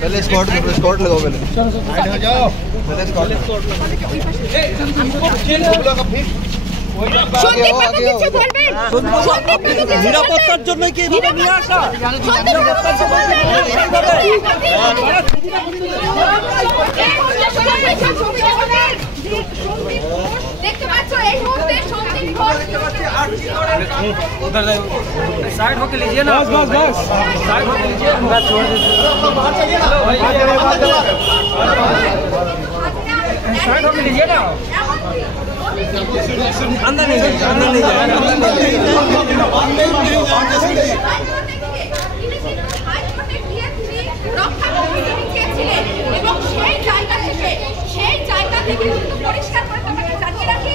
पहले स्कॉट लगाओ पहले নিরাপত্তার জন্য কি এভাবে নিয়ে আসা দেখতে পাচ্ছ এই মুহূর্তে সন্দীপ ঘোষ उधर साइड होके लीजिए ना बस बस बस साइड होके लीजिए मैं छोड़ देता साइड होके लीजिए ना अंदर नहीं जाए अंदर नहीं जाए এবং সেই জায়গা থেকে পরিষ্কার করে তোমাকে জানিয়ে রাখি